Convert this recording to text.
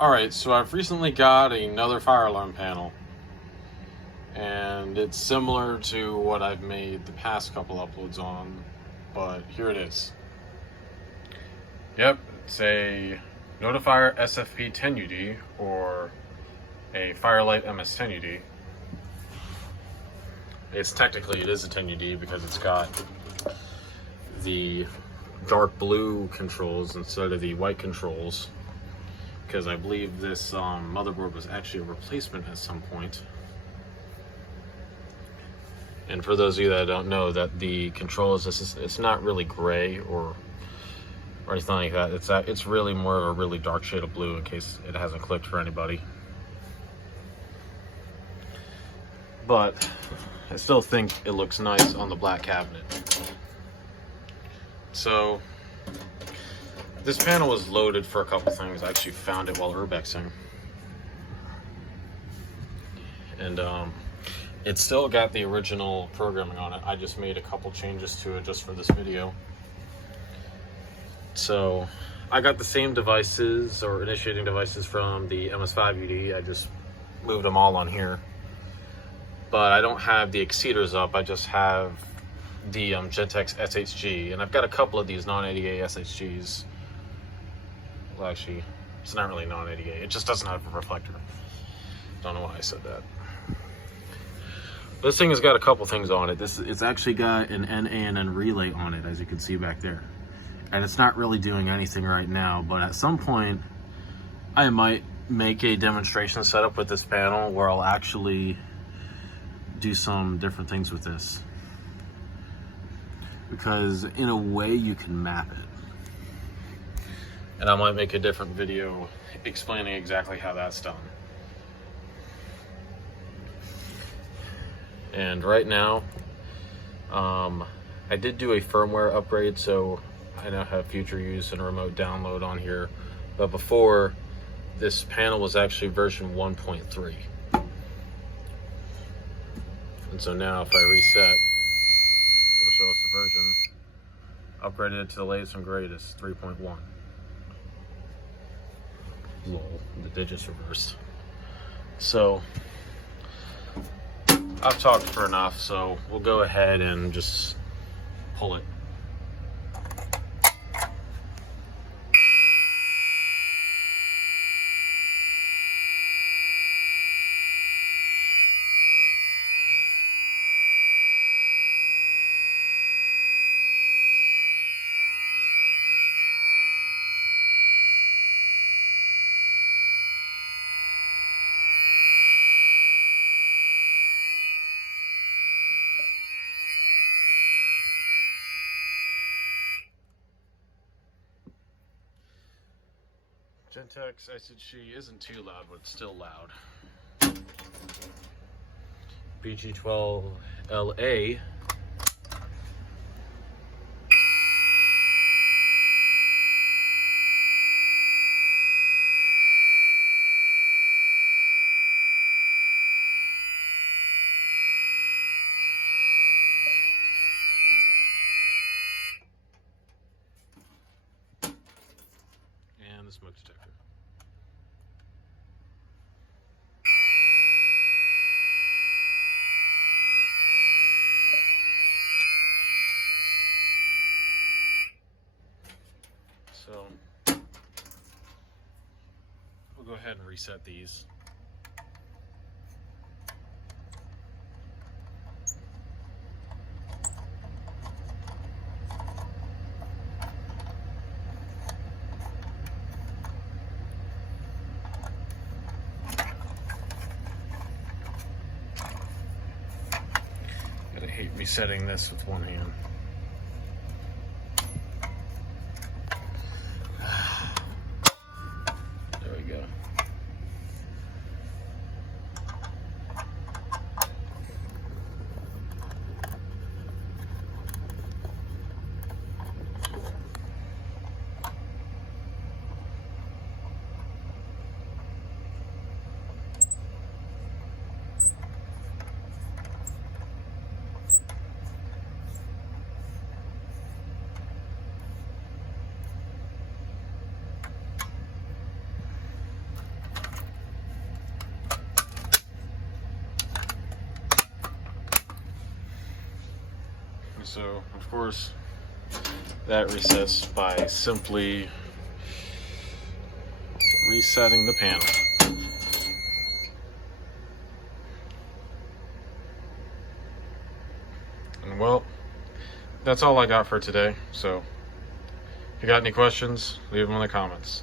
Alright, so I've recently got another fire alarm panel, and it's similar to what I've made the past couple uploads on, but here it is. Yep, it's a Notifier SFP-10UD, or a Firelight MS-10UD. It is a 10UD because it's got the dark blue controls instead of the white controls, because I believe this motherboard was actually a replacement at some point. And for those of you that don't know, that the controls, it's not really gray or anything like that. It's really more of a really dark shade of blue, in case it hasn't clicked for anybody. But I still think it looks nice on the black cabinet. So this panel was loaded for a couple things. I actually found it while urbexing, and it's still got the original programming on it. I just made a couple changes to it just for this video. So I got the same devices, or initiating devices, from the MS5UD. I just moved them all on here, but I don't have the exceeders up. I just have the Gentex SHG, and I've got a couple of these non-ADA SHGs. Well, actually, it's not really non-ADA. It just doesn't have a reflector. Don't know why I said that. This thing has got a couple things on it. It's actually got an NANN relay on it, as you can see back there. And it's not really doing anything right now, but at some point, I might make a demonstration setup with this panel where I'll actually do some different things with this. Because in a way, you can map it. And I might make a different video explaining exactly how that's done. And right now, I did do a firmware upgrade, so I now have future use and remote download on here. But before, this panel was actually version 1.3. And so now if I reset, it'll show us the version. Upgraded it to the latest and greatest, 3.1. Lol, the digits reversed. So I've talked for enough, so we'll go ahead and just pull it. Gentex SHG isn't too loud, but it's still loud. BG12LA. And the smoke detector. So we'll go ahead and reset these. I hate resetting this with one hand. There we go. So, of course, that resets by simply resetting the panel. And well, that's all I got for today. So, if you got any questions, leave them in the comments.